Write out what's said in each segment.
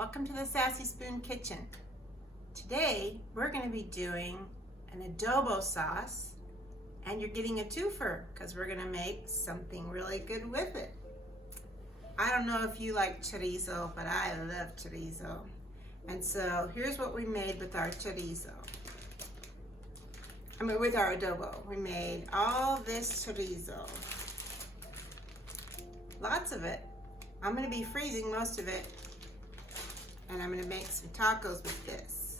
Welcome to the Sassy Spoon Kitchen. Today we're going to be doing an adobo sauce, and you're getting a twofer because we're going to make something really good with it. I don't know if you like chorizo, but I love chorizo. And so here's what we made with our chorizo. With our adobo. We made all this chorizo. Lots of it. I'm going to be freezing most of it, and I'm going to make some tacos with this.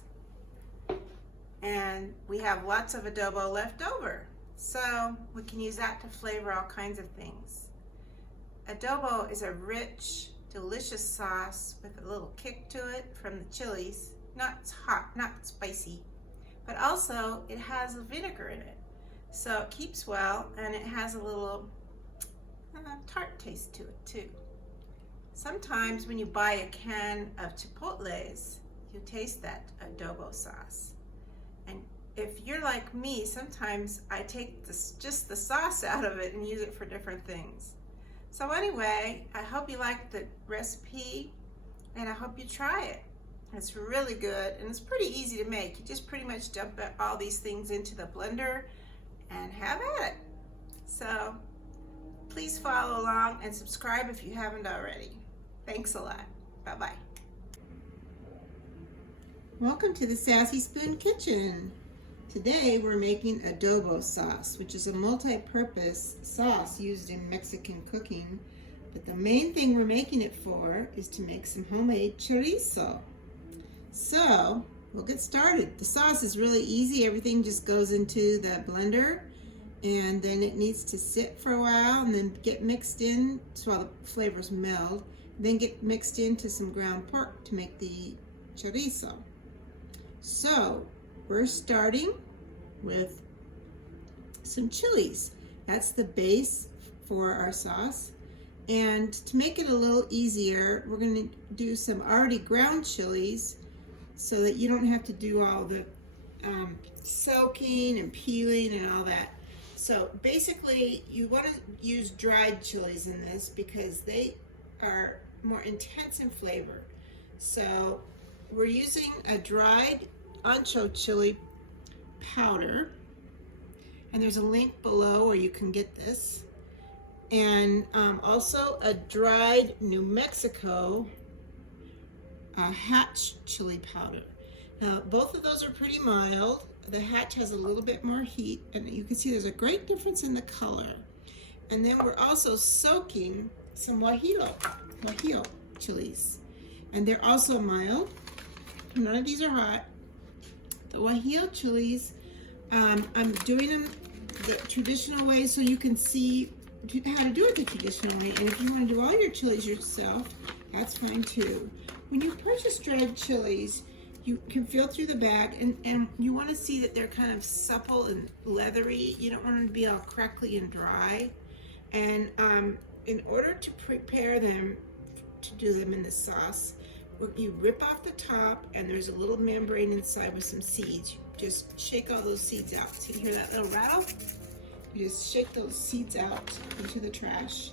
And we have lots of adobo left over, so we can use that to flavor all kinds of things. Adobo is a rich, delicious sauce with a little kick to it from the chilies. Not hot, not spicy, but also it has a vinegar in it, so it keeps well, and it has a little tart taste to it too. Sometimes when you buy a can of chipotles, you taste that adobo sauce. And if you're like me, sometimes I take just the sauce out of it and use it for different things. So anyway, I hope you like the recipe, and I hope you try it. It's really good, and it's pretty easy to make. You just pretty much dump all these things into the blender and have at it. So please follow along and subscribe if you haven't already. Thanks a lot. Bye-bye. Welcome to the Sassy Spoon Kitchen. Today we're making adobo sauce, which is a multi-purpose sauce used in Mexican cooking. But the main thing we're making it for is to make some homemade chorizo. So we'll get started. The sauce is really easy. Everything just goes into the blender, and then it needs to sit for a while and then get mixed in so all the flavors meld. Then get mixed into some ground pork to make the chorizo. So we're starting with some chilies. That's the base for our sauce. And to make it a little easier, we're going to do some already ground chilies so that you don't have to do all the soaking and peeling and all that. So basically you want to use dried chilies in this because they are more intense in flavor. So we're using a dried Ancho chili powder, and there's a link below where you can get this, and also a dried New Mexico Hatch chili powder. Now both of those are pretty mild. The Hatch has a little bit more heat, and you can see there's a great difference in the color. And then we're also soaking some Gualljo chilies, and they're also mild. None of these are hot. The Gualljo chilies, I'm doing them the traditional way so you can see how to do it the traditional way. And if you want to do all your chilies yourself, that's fine too. When you purchase dried chilies, you can feel through the bag, and you want to see that they're kind of supple and leathery. You don't want them to be all crackly and dry. And in order to prepare them, to do them in the sauce, you rip off the top, and there's a little membrane inside with some seeds. You just shake all those seeds out. See, you hear that little rattle? You just shake those seeds out into the trash,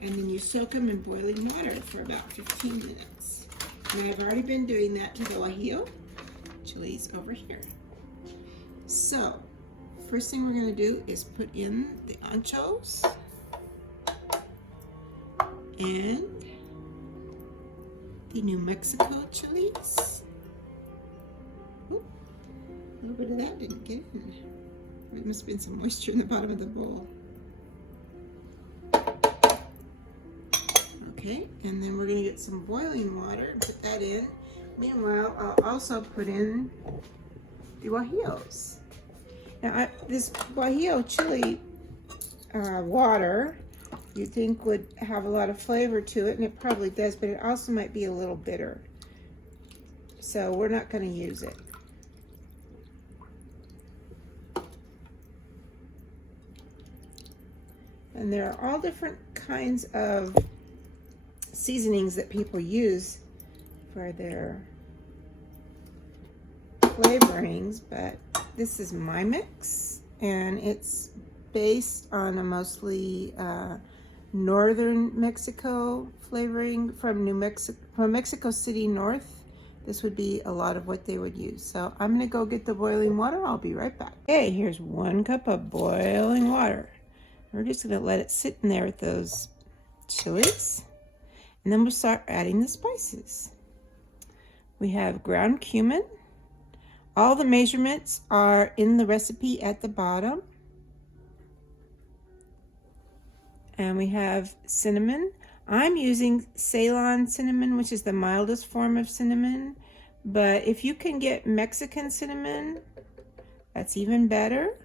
and then you soak them in boiling water for about 15 minutes. And I've already been doing that to the Gualljo chilies over here. So, first thing we're going to do is put in the anchos and the New Mexico chilies. Oop, a little bit of that didn't get in. There must have been some moisture in the bottom of the bowl. Okay, and then we're going to get some boiling water and put that in. Meanwhile, I'll also put in the Guajillos. Now, this Gualljo chili water, you think would have a lot of flavor to it, and it probably does, but it also might be a little bitter. So we're not going to use it. And there are all different kinds of seasonings that people use for their flavorings, but this is my mix, and it's based on a mostly northern Mexico flavoring from Mexico City North, this would be a lot of what they would use. So I'm gonna go get the boiling water. I'll be right back. Okay, here's 1 cup of boiling water. We're just gonna let it sit in there with those chilies, and then we'll start adding the spices. We have ground cumin. All the measurements are in the recipe at the bottom. And we have cinnamon. I'm using Ceylon cinnamon, which is the mildest form of cinnamon. But if you can get Mexican cinnamon, that's even better.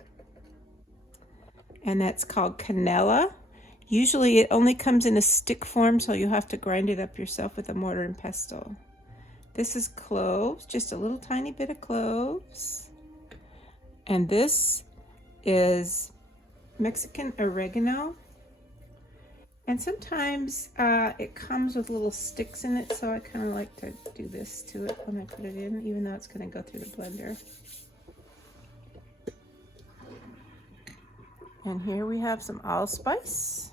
And that's called cannela. Usually it only comes in a stick form, so you'll have to grind it up yourself with a mortar and pestle. This is cloves, just a little tiny bit of cloves. And this is Mexican oregano. And sometimes it comes with little sticks in it, so I kind of like to do this to it when I put it in, even though it's going to go through the blender. And here we have some allspice.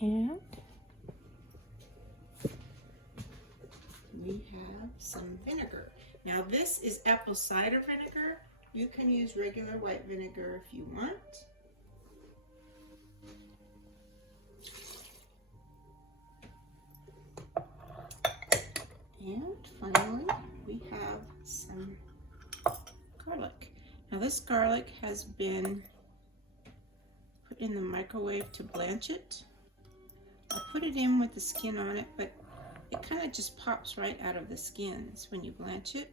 And we have some vinegar. Now this is apple cider vinegar. You can use regular white vinegar if you want. And finally, we have some garlic. Now this garlic has been put in the microwave to blanch it. I put it in with the skin on it, but it kind of just pops right out of the skins when you blanch it.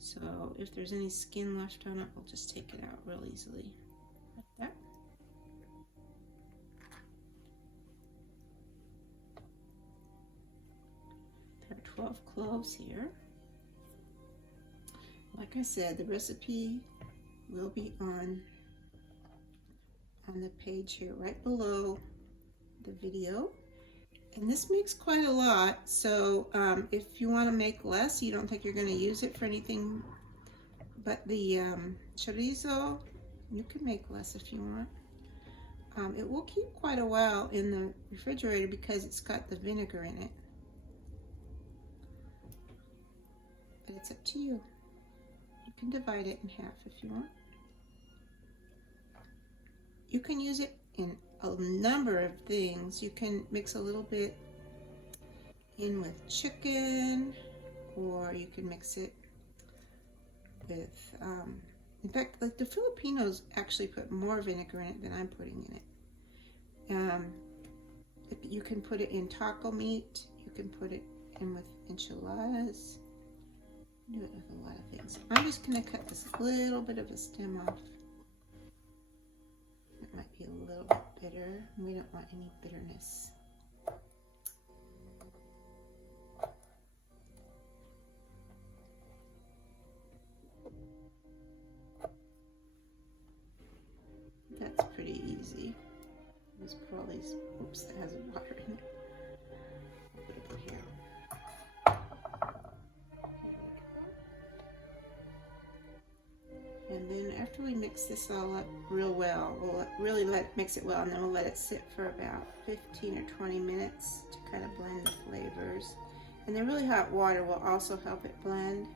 So if there's any skin left on it, we'll just take it out real easily, like that. There are 12 cloves here. Like I said, the recipe will be on the page here right below the video. And this makes quite a lot, so if you want to make less, you don't think you're going to use it for anything but the chorizo, you can make less if you want. It will keep quite a while in the refrigerator because it's got the vinegar in it. But it's up to you. You can divide it in half if you want. You can use it in a number of things. You can mix a little bit in with chicken, or you can mix it with, in fact, like the Filipinos actually put more vinegar in it than I'm putting in it. You can put it in taco meat, you can put it in with enchiladas, do it with a lot of things. I'm just going to cut this little bit of a stem off. It might be a little bit bitter. We don't want any bitterness. That's pretty easy. Just put all these, oops, that has water in it. Put it in here. And then after we mix this all up real well, we'll really mix it well, and then we'll let it sit for about 15 or 20 minutes to kind of blend the flavors. And the really hot water will also help it blend.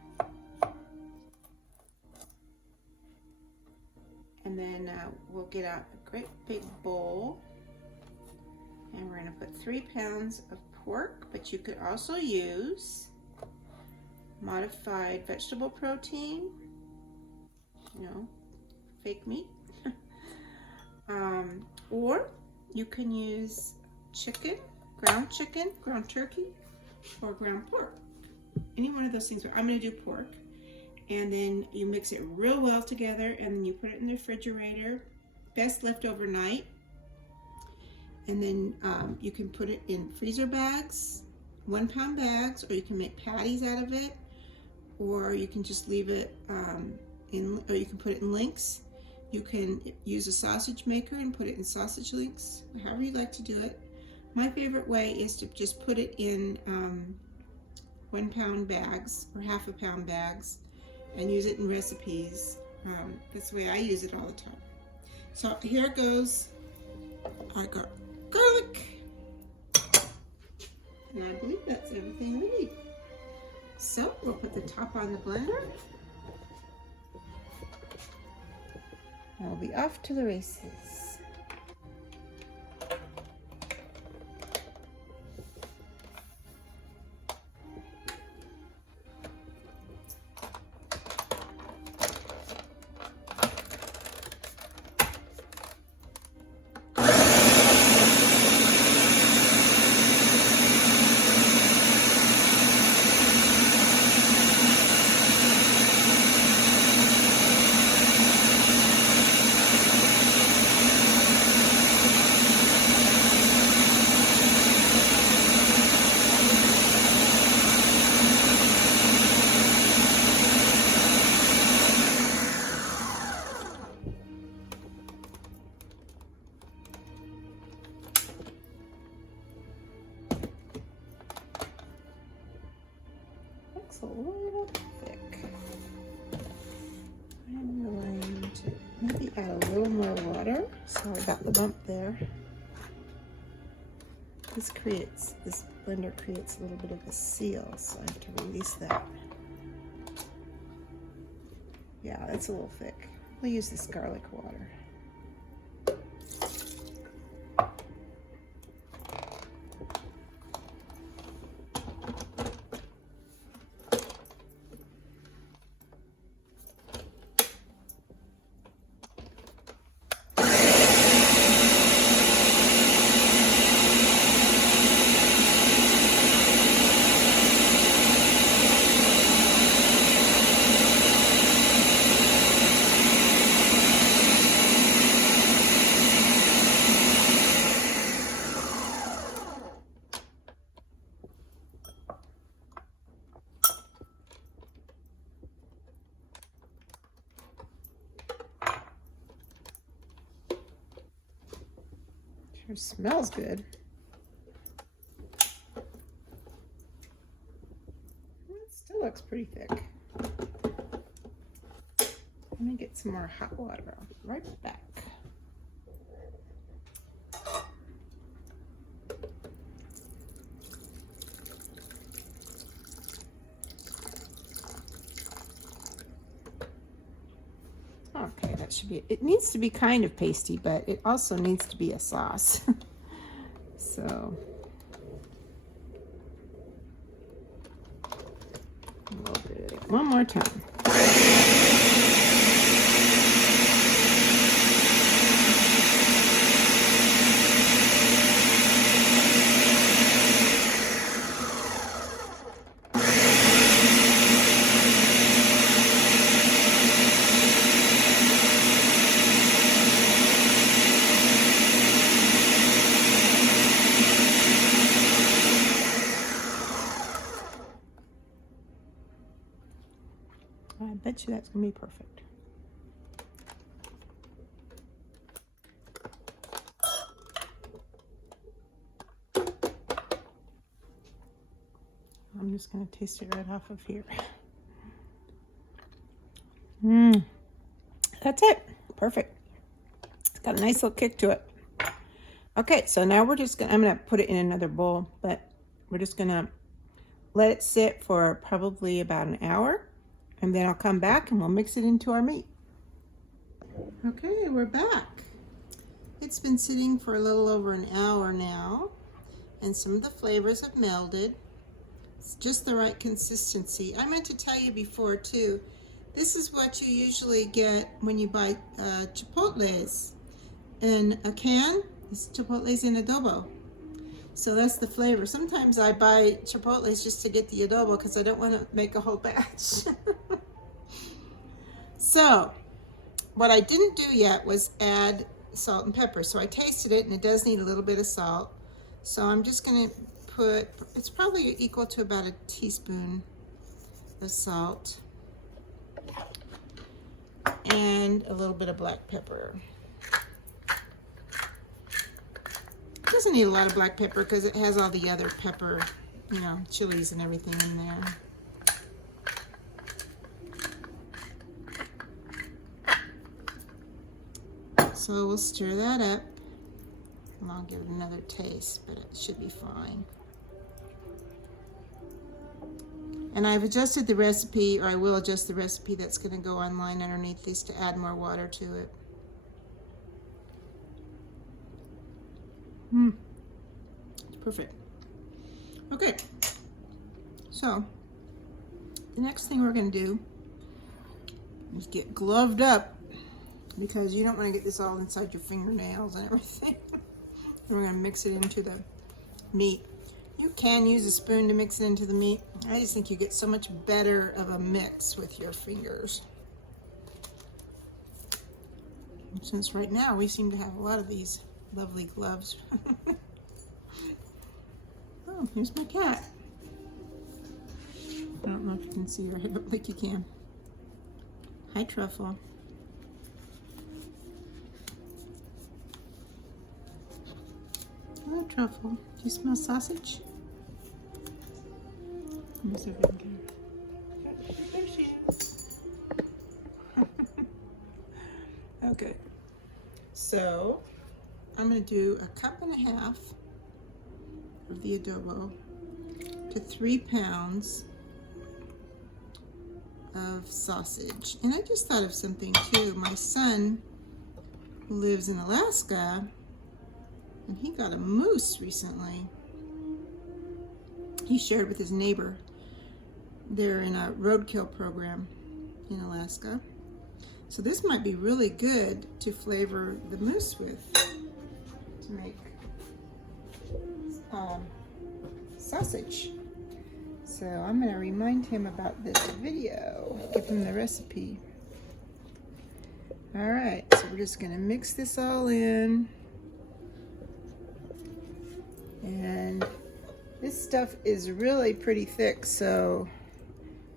And then we'll get out a great big bowl, and we're going to put 3 pounds of pork, but you could also use modified vegetable protein, you know, fake meat. Or you can use chicken, ground turkey, or ground pork. Any one of those things. I'm going to do pork. And then you mix it real well together, and then you put it in the refrigerator, best left overnight. And then you can put it in freezer bags, 1 pound bags, or you can make patties out of it, or you can just leave it or you can put it in links. You can use a sausage maker and put it in sausage links, however you like to do it. My favorite way is to just put it in 1 pound bags or half a pound bags and use it in recipes. That's the way I use it all the time. So here goes our garlic. And I believe that's everything we need. So we'll put the top on the blender. And we'll be off to the races. A little thick. I'm going to maybe add a little more water. Sorry about the bump there. This blender creates a little bit of a seal, so I have to release that. Yeah, that's a little thick. We'll use this garlic water. Sure smells good. It still looks pretty thick. Let me get some more hot water. I'll be right back. Okay, that should be, it needs to be kind of pasty, but it also needs to be a sauce. So, we'll do it one more time. I bet you that's going to be perfect. I'm just going to taste it right off of here. That's it. Perfect. It's got a nice little kick to it. Okay, so now we're just going to, I'm going to put it in another bowl, but we're just going to let it sit for probably about an hour. And then I'll come back and we'll mix it into our meat. Okay, we're back. It's been sitting for a little over an hour now, and some of the flavors have melded. It's just the right consistency. I meant to tell you before too, this is what you usually get when you buy chipotles in a can. It's chipotles in adobo. So that's the flavor. Sometimes I buy chipotles just to get the adobo because I don't want to make a whole batch. So what I didn't do yet was add salt and pepper. So I tasted it and it does need a little bit of salt. So I'm just going to put, it's probably equal to about a teaspoon of salt and a little bit of black pepper. It doesn't need a lot of black pepper because it has all the other pepper, you know, chilies and everything in there. So we'll stir that up, and I'll give it another taste, but it should be fine. And I've adjusted the recipe, or I will adjust the recipe that's going to go online underneath this to add more water to it. It's perfect. Okay, so the next thing we're going to do is get gloved up, because you don't want to get this all inside your fingernails and everything. And we're going to mix it into the meat. You can use a spoon to mix it into the meat. I just think you get so much better of a mix with your fingers. Since right now we seem to have a lot of these lovely gloves. Oh, here's my cat. I don't know if you can see her. I don't think you can. Hi, Truffle. Hello, Truffle. Do you smell sausage? Let me see if I can get her. There she is. Okay. So, I'm going to do 1.5 cups of the adobo to 3 pounds of sausage. And I just thought of something too. My son, who lives in Alaska, and he got a moose recently. He shared with his neighbor. They're in a roadkill program in Alaska. So this might be really good to flavor the moose with, to make sausage. So I'm going to remind him about this video, give him the recipe. All right, so we're just going to mix this all in. And this stuff is really pretty thick, so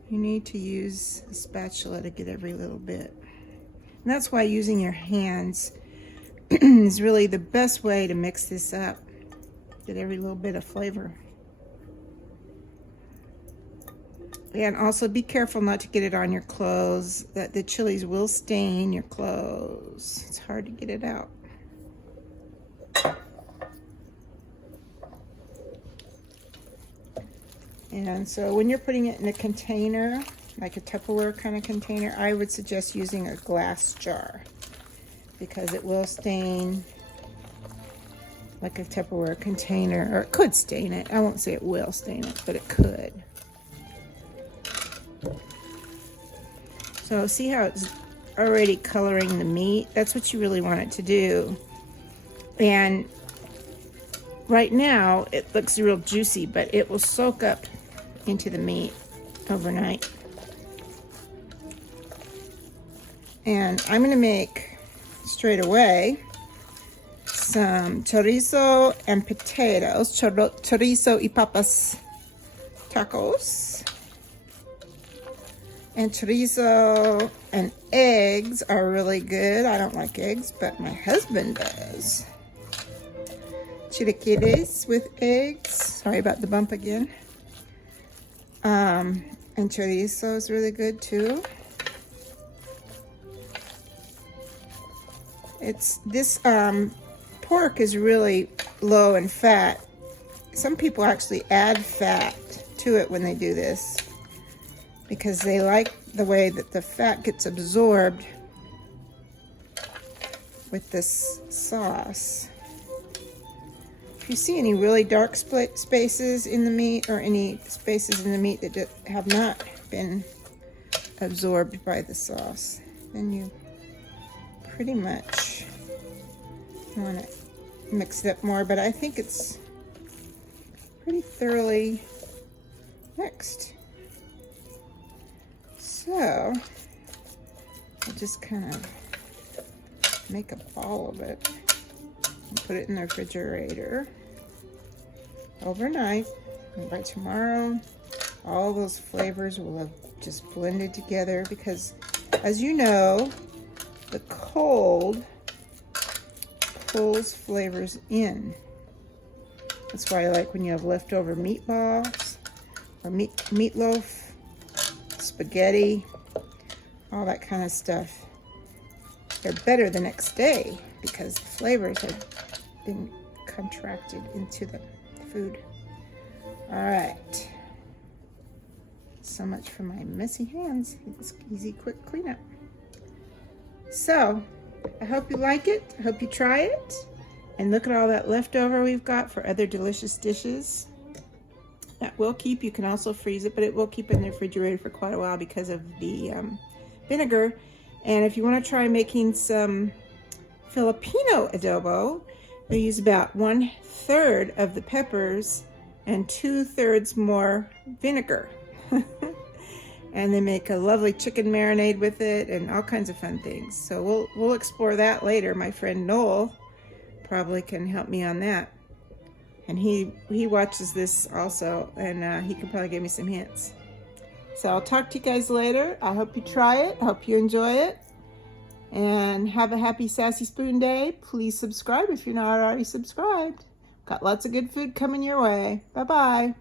you need to use a spatula to get every little bit. And that's why using your hands is really the best way to mix this up. Get every little bit of flavor. And also be careful not to get it on your clothes. That the chilies will stain your clothes. It's hard to get it out. And so when you're putting it in a container, like a Tupperware kind of container, I would suggest using a glass jar, because it will stain like a Tupperware container, or it could stain it. I won't say it will stain it, but it could. So see how it's already coloring the meat? That's what you really want it to do. And right now it looks real juicy, but it will soak up into the meat overnight. And I'm going to make straight away some chorizo and potatoes, chorizo y papas tacos. And chorizo and eggs are really good. I don't like eggs, but my husband does. Chilaquiles with eggs. Sorry about the bump again. And chorizo is really good too. This pork is really low in fat. Some people actually add fat to it when they do this, because they like the way that the fat gets absorbed with this sauce. If you see any really dark spaces in the meat, or any spaces in the meat that have not been absorbed by the sauce, then you pretty much want to mix it up more. But I think it's pretty thoroughly mixed. So I'll just kind of make a ball of it and put it in the refrigerator overnight. And by tomorrow, all those flavors will have just blended together, because as you know, the cold pulls flavors in. That's why I like when you have leftover meatballs or meatloaf, spaghetti, all that kind of stuff. They're better the next day because the flavors have been contracted into the food. All right. So much for my messy hands. It's easy, quick cleanup. So, I hope you like it. I hope you try it. And look at all that leftover we've got for other delicious dishes. That will keep. You can also freeze it, but it will keep in the refrigerator for quite a while because of the vinegar. And if you want to try making some Filipino adobo, we use about 1/3 of the peppers and 2/3 more vinegar. And they make a lovely chicken marinade with it and all kinds of fun things. So we'll explore that later. My friend Noel probably can help me on that. And he watches this also, and he can probably give me some hints. So I'll talk to you guys later. I hope you try it. I hope you enjoy it. And have a happy Sassy Spoon Day. Please subscribe if you're not already subscribed. Got lots of good food coming your way. Bye-bye.